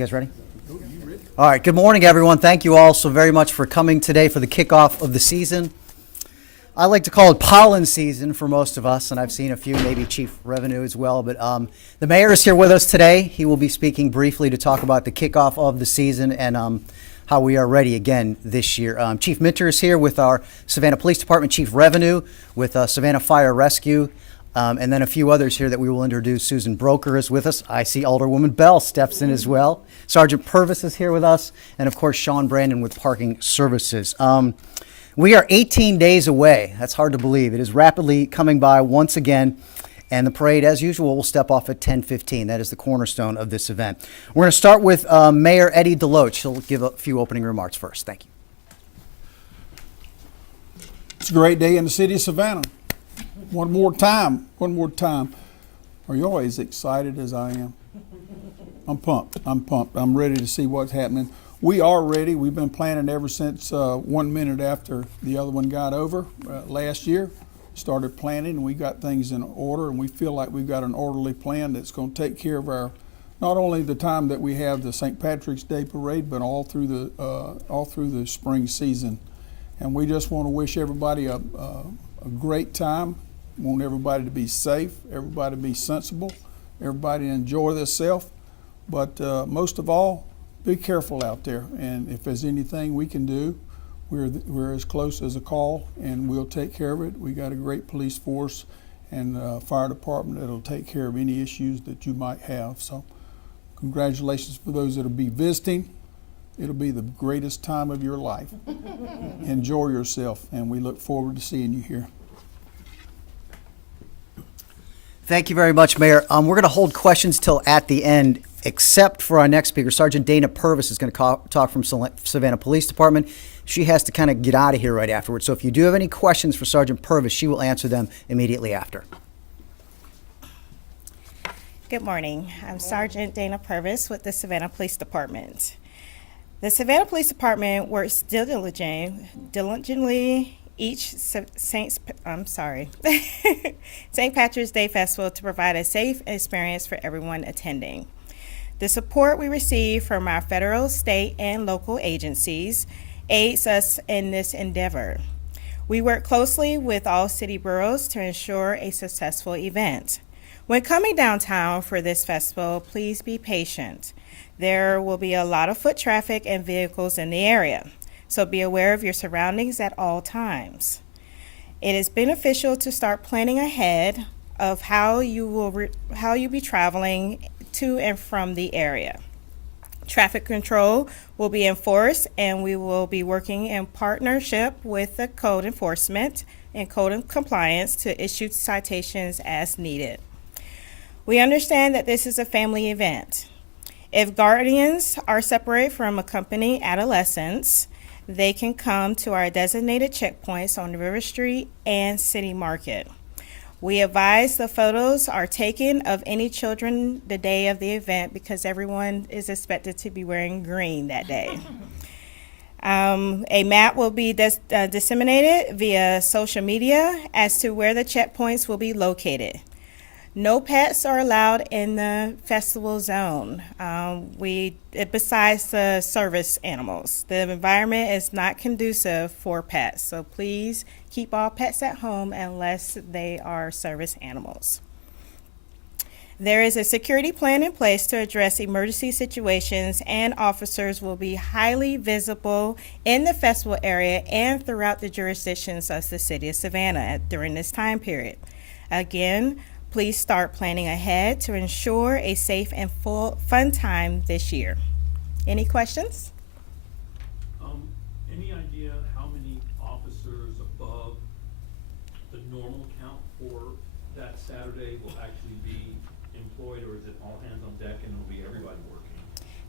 guys ready? All right, good morning, everyone. Thank you all so very much for coming today for the kickoff of the season. I like to call it pollen season for most of us, and I've seen a few, maybe Chief Revenue as well. But the mayor is here with us today. He will be speaking briefly to talk about the kickoff of the season and how we are ready again this year. Chief Minter is here with our Savannah Police Department, Chief Revenue with Savannah Fire Rescue, and then a few others here that we will introduce. Susan Broker is with us. I see Alderwoman Bell steps in as well. Sergeant Purvis is here with us, and of course Sean Brandon with Parking Services. We are 18 days away. That's hard to believe. It is rapidly coming by once again, and the parade, as usual, will step off at 10:15. That is the cornerstone of this event. We're going to start with Mayor Eddie Deloach. He'll give a few opening remarks first. Thank you. It's a great day in the city of Savannah. One more time. Are you always excited as I am? I'm pumped. I'm ready to see what's happening. We are ready. We've been planning ever since 1 minute after the other one got over last year. Started planning, and we got things in order, and we feel like we've got an orderly plan that's going to take care of our, not only the time that we have the St. Patrick's Day parade, but all through the spring season. And we just want to wish everybody a great time. Want everybody to be safe, everybody to be sensible, everybody to enjoy themselves. But most of all, be careful out there. And if there's anything we can do, we're as close as a call, and we'll take care of it. We got a great police force and fire department that'll take care of any issues that you might have. So congratulations for those that'll be visiting. It'll be the greatest time of your life. Enjoy yourself, and we look forward to seeing you here. Thank you very much, Mayor. We're going to hold questions till at the end, except for our next speaker. Sergeant Dana Purvis is going to talk from Savannah Police Department. She has to kind of get out of here right afterwards. So if you do have any questions for Sergeant Purvis, she will answer them immediately after. Good morning. I'm Sergeant Dana Purvis with the Savannah Police Department. The Savannah Police Department works diligently each St. Patrick's Day Festival to provide a safe experience for everyone attending. The support we receive from our federal, state, and local agencies aids us in this endeavor. We work closely with all city boroughs to ensure a successful event. When coming downtown for this festival, please be patient. There will be a lot of foot traffic and vehicles in the area, so be aware of your surroundings at all times. It is beneficial to start planning ahead of how you'll be traveling to and from the area. Traffic control will be enforced, and we will be working in partnership with the code enforcement and code compliance to issue citations as needed. We understand that this is a family event. If guardians are separated from accompanying adolescents, they can come to our designated checkpoints on River Street and City Market. We advise the photos are taken of any children the day of the event because everyone is expected to be wearing green that day. A map will be disseminated via social media as to where the checkpoints will be located. No pets are allowed in the festival zone, besides the service animals. The environment is not conducive for pets, so please keep all pets at home unless they are service animals. There is a security plan in place to address emergency situations, and officers will be highly visible in the festival area and throughout the jurisdictions of the city of Savannah during this time period. Again, please start planning ahead to ensure a safe and fun time this year. Any questions? Any idea how many officers above the normal count for that Saturday will actually be employed, or is it all hands on deck and it'll be everybody working?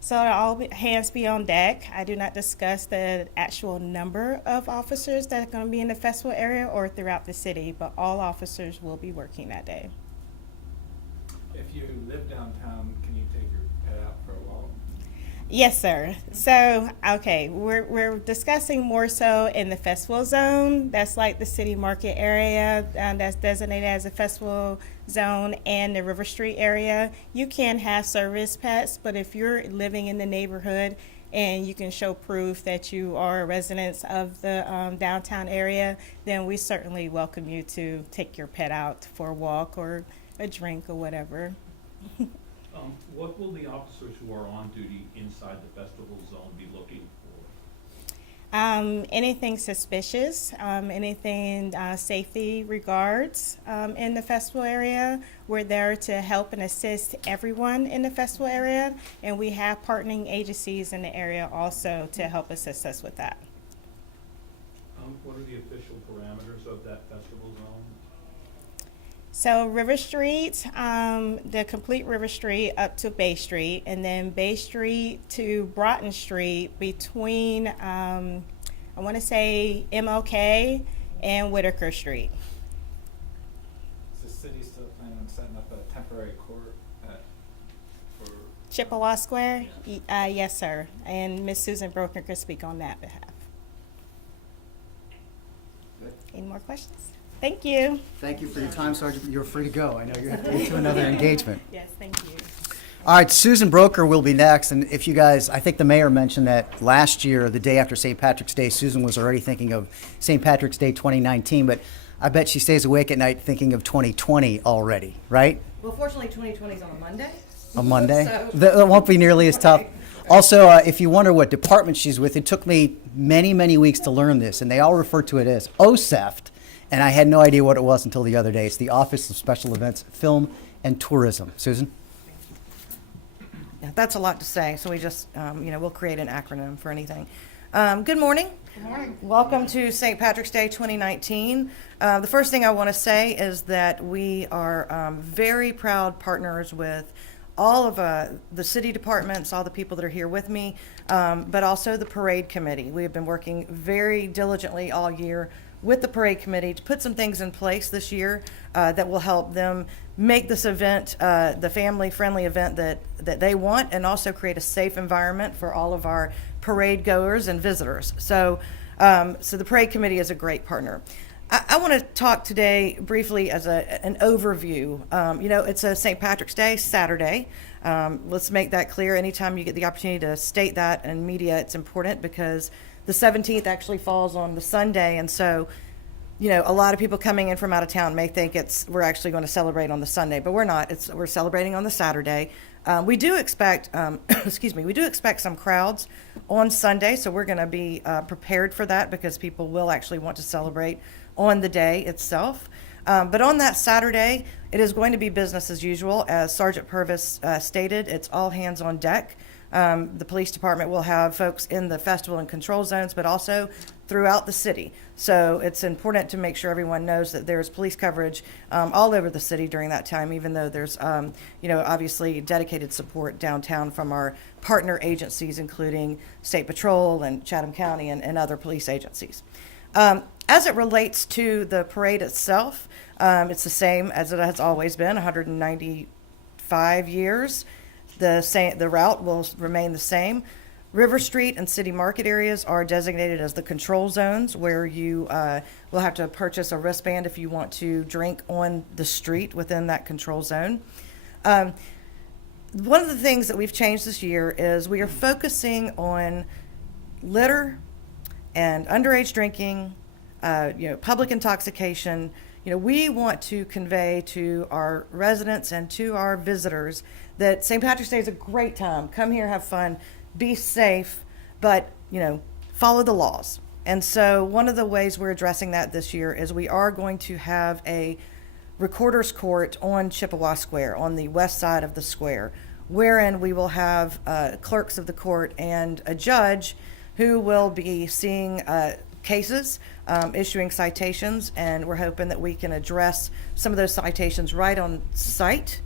So all hands be on deck. I do not discuss the actual number of officers that are going to be in the festival area or throughout the city, but all officers will be working that day. If you live downtown, can you take your pet out for a walk? Yes, sir. So, okay, we're discussing more so in the festival zone. That's like the city market area that's designated as a festival zone, and the River Street area. You can have service pets, but if you're living in the neighborhood and you can show proof that you are a resident of the downtown area, then we certainly welcome you to take your pet out for a walk or a drink or whatever. What will the officers who are on duty inside the festival zone be looking for? Anything suspicious, anything safety regards in the festival area. We're there to help and assist everyone in the festival area, and we have partnering agencies in the area also to help assist us with that. What are the official parameters of that festival zone? So River Street, the complete River Street up to Bay Street, and then Bay Street to Broughton Street between, I want to say MLK and Whitaker Street. Is the city still planning on setting up a temporary court for? Chippewa Square? Yes, sir. And Miss Susan Broker could speak on that behalf. Any more questions? Thank you. Thank you for your time, Sergeant. You're free to go. I know you have to get to another engagement. Yes, thank you. All right, Susan Broker will be next. And if you guys, I think the mayor mentioned that last year, the day after St. Patrick's Day, Susan was already thinking of St. Patrick's Day 2019, but I bet she stays awake at night thinking of 2020 already, right? Well, fortunately, 2020 is on a Monday. A Monday? So- That won't be nearly as tough. Also, if you wonder what department she's with, it took me many, many weeks to learn this, and they all refer to it as OSEFT, and I had no idea what it was until the other day. It's the Office of Special Events, Film, and Tourism. Susan? Yeah, that's a lot to say, so we just, we'll create an acronym for anything. Good morning. Good morning. Welcome to St. Patrick's Day 2019. The first thing I want to say is that we are very proud partners with all of the city departments, all the people that are here with me, but also the parade committee. We have been working very diligently all year with the parade committee to put some things in place this year that will help them make this event the family-friendly event that they want, and also create a safe environment for all of our parade goers and visitors. So the parade committee is a great partner. I want to talk today briefly as an overview. It's a St. Patrick's Day, Saturday. Let's make that clear. Anytime you get the opportunity to state that in media, it's important because the 17th actually falls on the Sunday. And so, a lot of people coming in from out of town may think we're actually going to celebrate on the Sunday, but we're not. We're celebrating on the Saturday. We do expect, we do expect some crowds on Sunday, so we're going to be prepared for that because people will actually want to celebrate on the day itself. But on that Saturday, it is going to be business as usual. As Sergeant Purvis stated, it's all hands on deck. The police department will have folks in the festival and control zones, but also throughout the city. So it's important to make sure everyone knows that there's police coverage all over the city during that time, even though there's, obviously dedicated support downtown from our partner agencies, including State Patrol and Chatham County and other police agencies. As it relates to the parade itself, it's the same as it has always been, 195 years. The route will remain the same. River Street and City Market areas are designated as the control zones, where you will have to purchase a wristband if you want to drink on the street within that control zone. One of the things that we've changed this year is we are focusing on litter and underage drinking, public intoxication. We want to convey to our residents and to our visitors that St. Patrick's Day is a great time. Come here, have fun, be safe, but, follow the laws. And so one of the ways we're addressing that this year is we are going to have a recorder's court on Chippewa Square, on the west side of the square, wherein we will have clerks of the court and a judge who will be seeing cases, issuing citations, and we're hoping that we can address some of those citations right on site.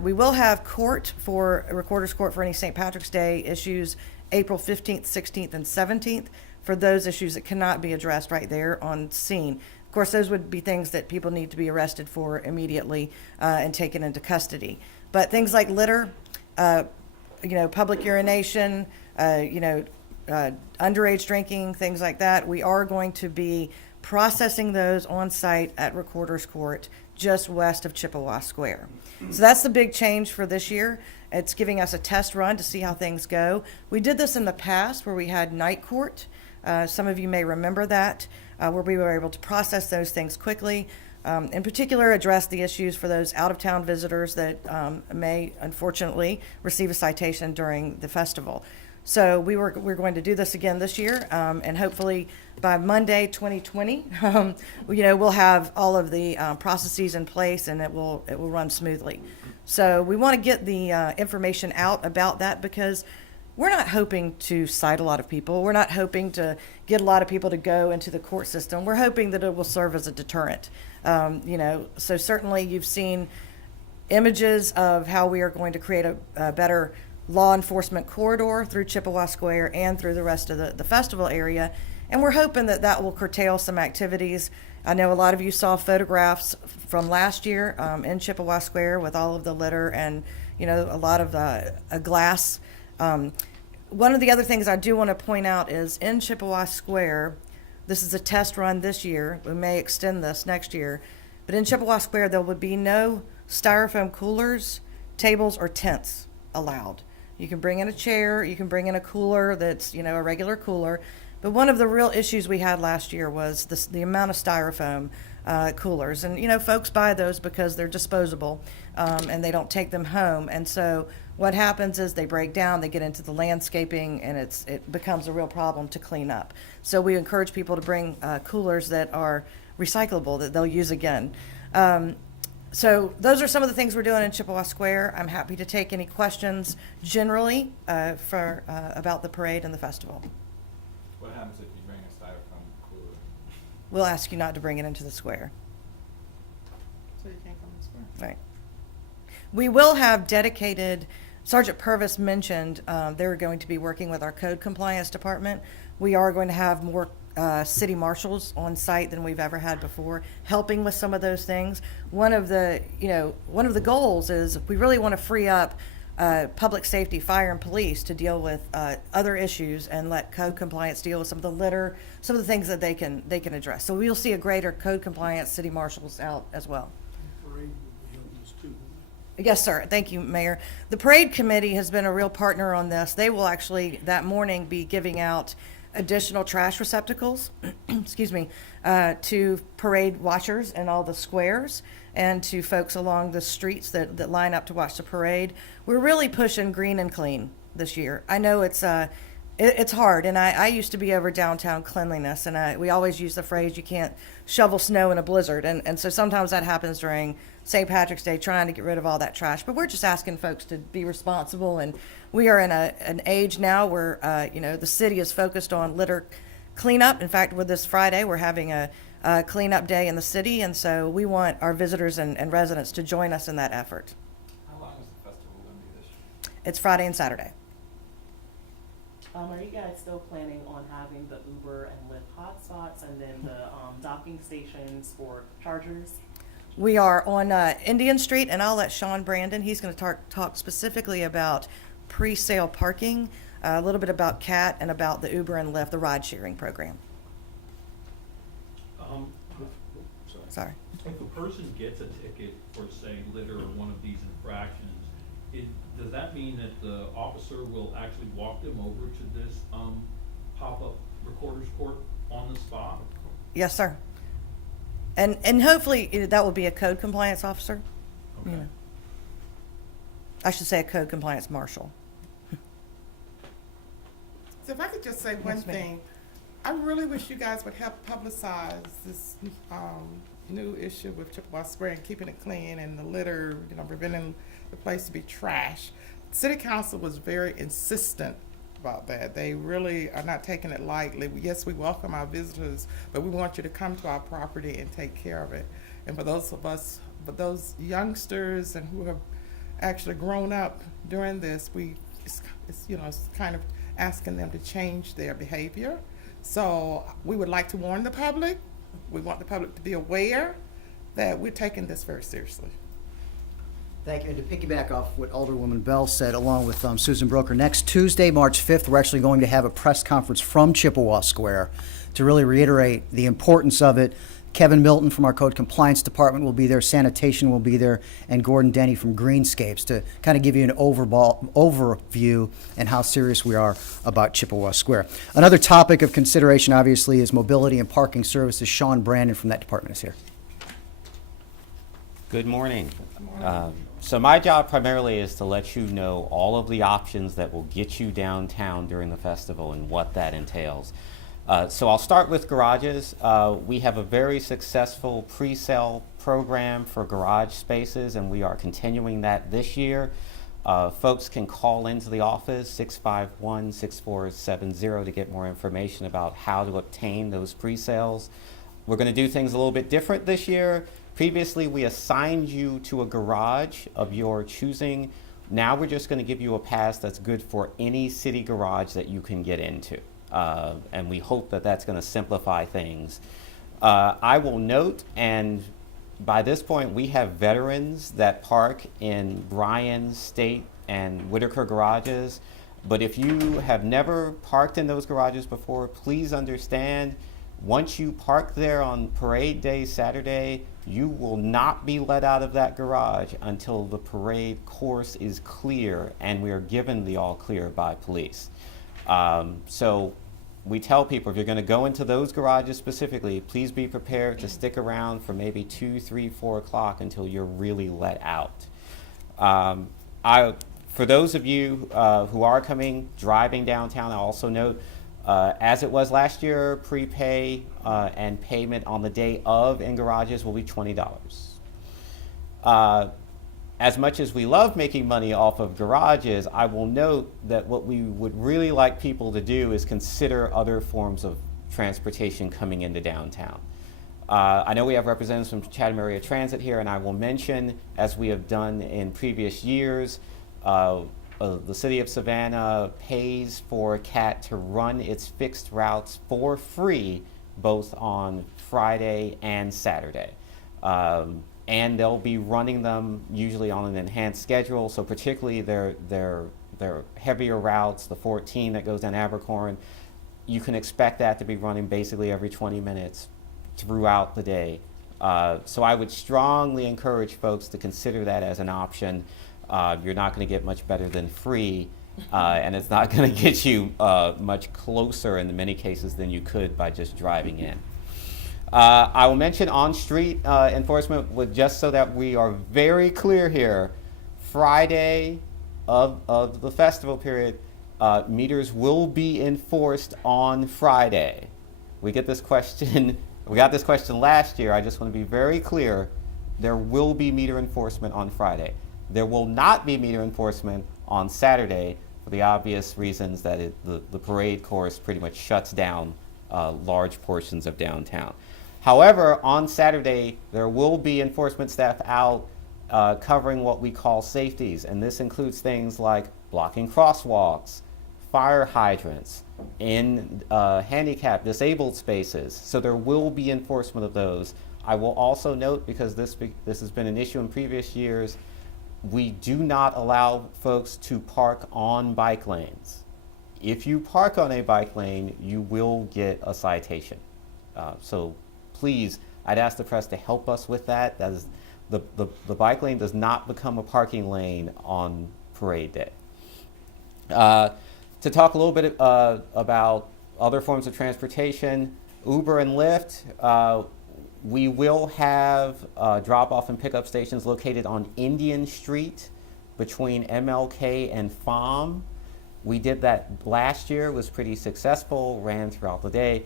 We will have recorder's court for any St. Patrick's Day issues April 15th, 16th, and 17th for those issues that cannot be addressed right there on scene. Of course, those would be things that people need to be arrested for immediately and taken into custody. But things like litter, public urination, underage drinking, things like that, we are going to be processing those on site at Recorder's Court just west of Chippewa Square. So that's the big change for this year. It's giving us a test run to see how things go. We did this in the past where we had night court. Some of you may remember that, where we were able to process those things quickly. In particular, address the issues for those out-of-town visitors that may unfortunately receive a citation during the festival. So we're going to do this again this year, and hopefully by Monday 2020, we'll have all of the processes in place, and it will run smoothly. So we want to get the information out about that, because we're not hoping to cite a lot of people. We're not hoping to get a lot of people to go into the court system. We're hoping that it will serve as a deterrent. So certainly you've seen images of how we are going to create a better law enforcement corridor through Chippewa Square and through the rest of the festival area. And we're hoping that that will curtail some activities. I know a lot of you saw photographs from last year in Chippewa Square with all of the litter and, a lot of glass. One of the other things I do want to point out is in Chippewa Square, this is a test run this year. We may extend this next year. But in Chippewa Square, there would be no styrofoam coolers, tables, or tents allowed. You can bring in a chair, you can bring in a cooler that's, a regular cooler. But one of the real issues we had last year was the amount of styrofoam coolers. And, folks buy those because they're disposable and they don't take them home. And so what happens is they break down, they get into the landscaping, and it becomes a real problem to clean up. So we encourage people to bring coolers that are recyclable, that they'll use again. So those are some of the things we're doing in Chippewa Square. I'm happy to take any questions generally about the parade and the festival. What happens if you bring a styrofoam cooler? We'll ask you not to bring it into the square. So you can't come to the square. Right. We will have dedicated, Sergeant Purvis mentioned they're going to be working with our code compliance department. We are going to have more city marshals on site than we've ever had before, helping with some of those things. One of the goals is we really want to free up public safety, fire, and police to deal with other issues and let code compliance deal with some of the litter, some of the things that they can address. So we'll see a greater code compliance city marshals out as well. Yes, sir. Thank you, Mayor. The parade committee has been a real partner on this. They will actually that morning be giving out additional trash receptacles, to parade watchers in all the squares and to folks along the streets that line up to watch the parade. We're really pushing green and clean this year. I know it's hard, and I used to be over downtown cleanliness, and we always use the phrase, you can't shovel snow in a blizzard, and so sometimes that happens during St. Patrick's Day, trying to get rid of all that trash. But we're just asking folks to be responsible, and we are in an age now where, the city is focused on litter cleanup. In fact, with this Friday, we're having a cleanup day in the city, and so we want our visitors and residents to join us in that effort. How long is the festival going to be this year? It's Friday and Saturday. Are you guys still planning on having the Uber and Lyft hotspots and then the docking stations for chargers? We are on Indian Street, and I'll let Sean Brandon, he's going to talk specifically about pre-sale parking, a little bit about CAT, and about the Uber and Lyft, the ride-sharing program. Sorry. If a person gets a ticket for, say, litter or one of these infractions, does that mean that the officer will actually walk them over to this pop-up recorder's court on the spot? Yes, sir. And hopefully that will be a code compliance officer. Okay. Yeah. I should say a code compliance marshal. So if I could just say one Yes, ma'am. thing, I really wish you guys would help publicize this new issue with Chippewa Square and keeping it clean and the litter, preventing the place to be trash. City Council was very insistent about that. They really are not taking it lightly. Yes, we welcome our visitors, but we want you to come to our property and take care of it. And for those of us, but those youngsters and who have actually grown up during this, it's kind of asking them to change their behavior. So we would like to warn the public. We want the public to be aware that we're taking this very seriously. Thank you. And to piggyback off what Alderwoman Bell said, along with Susan Broker, next Tuesday, March 5th, we're actually going to have a press conference from Chippewa Square to really reiterate the importance of it. Kevin Milton from our Code Compliance Department will be there, Sanitation will be there, and Gordon Denny from Greenscapes to kind of give you an overview and how serious we are about Chippewa Square. Another topic of consideration, obviously, is mobility and parking services. Sean Brandon from that department is here. Good morning. So my job primarily is to let you know all of the options that will get you downtown during the festival and what that entails. So I'll start with garages. We have a very successful pre-sale program for garage spaces, and we are continuing that this year. Folks can call into the office, 651-6470, to get more information about how to obtain those pre-sales. We're going to do things a little bit different this year. Previously, we assigned you to a garage of your choosing. Now we're just going to give you a pass that's good for any city garage that you can get into. And we hope that that's going to simplify things. I will note, and by this point, we have veterans that park in Bryan, State, and Whitaker garages. But if you have never parked in those garages before, please understand, once you park there on parade day Saturday, you will not be let out of that garage until the parade course is clear and we are given the all clear by police. So we tell people, if you're going to go into those garages specifically, please be prepared to stick around for maybe 2, 3, 4 o'clock until you're really let out. For those of you who are driving downtown, I also note, as it was last year, prepay and payment on the day of in garages will be $20. As much as we love making money off of garages, I will note that what we would really like people to do is consider other forms of transportation coming into downtown. I know we have representatives from Chatham Area Transit here, and I will mention, as we have done in previous years, the City of Savannah pays for CAT to run its fixed routes for free, both on Friday and Saturday. And they'll be running them usually on an enhanced schedule, so particularly their heavier routes, the 14 that goes down Abercorn, you can expect that to be running basically every 20 minutes throughout the day. So I would strongly encourage folks to consider that as an option. You're not going to get much better than free, and it's not going to get you much closer in many cases than you could by just driving in. I will mention on-street enforcement, just so that we are very clear here. Friday of the festival period, meters will be enforced on Friday. We got this question last year. I just want to be very clear. There will be meter enforcement on Friday. There will not be meter enforcement on Saturday for the obvious reasons that the parade course pretty much shuts down large portions of downtown. However, on Saturday, there will be enforcement staff out covering what we call safeties, and this includes things like blocking crosswalks, fire hydrants, in handicapped, disabled spaces. So there will be enforcement of those. I will also note, because this has been an issue in previous years, we do not allow folks to park on bike lanes. If you park on a bike lane, you will get a citation. So please, I'd ask the press to help us with that. That is, the bike lane does not become a parking lane on parade day. To talk a little bit about other forms of transportation, Uber and Lyft, we will have drop-off and pickup stations located on Indian Street between MLK and FOM. We did that last year, it was pretty successful, ran throughout the day.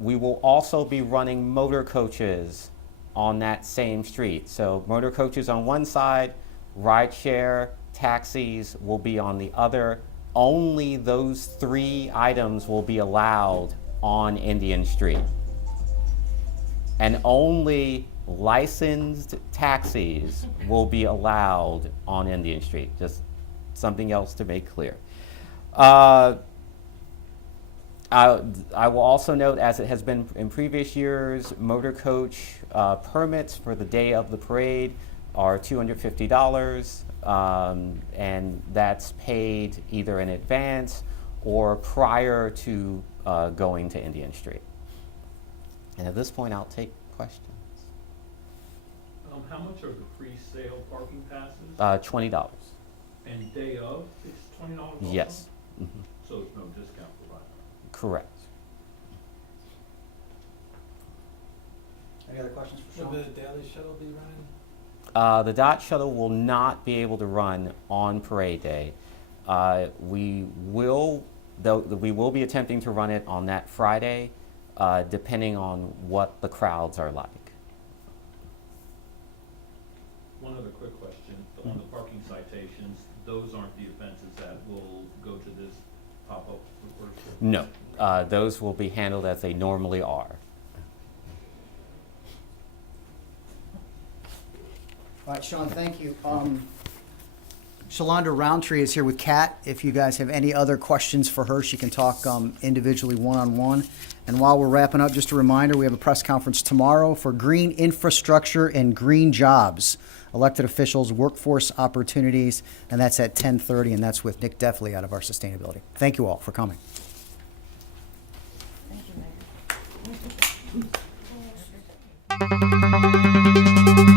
We will also be running motor coaches on that same street. So motor coaches on one side, rideshare, taxis will be on the other. Only those 3 items will be allowed on Indian Street. And only licensed taxis will be allowed on Indian Street. Just something else to make clear. I will also note, as it has been in previous years, motor coach permits for the day of the parade are $250, and that's paid either in advance or prior to going to Indian Street. And at this point, I'll take questions. How much are the pre-sale parking passes? $20. And day of, it's $20 also? Yes. Mhm. So there's no discount provided? Correct. Any other questions for Will Sean? the daily shuttle be running? The DOT shuttle will not be able to run on parade day. We will be attempting to run it on that Friday, depending on what the crowds are like. One other quick question, on the parking citations, those aren't the offenses that will go to this pop-up recorder store? No, those will be handled as they normally are. All right, Sean, thank you. Shalonda Roundtree is here with Kat. If you guys have any other questions for her, she can talk individually one-on-one. And while we're wrapping up, just a reminder, we have a press conference tomorrow for green infrastructure and green jobs, elected officials, workforce opportunities, and that's at 10:30, and that's with Nick Deffley out of our sustainability. Thank you all for coming. Thank you, Mayor.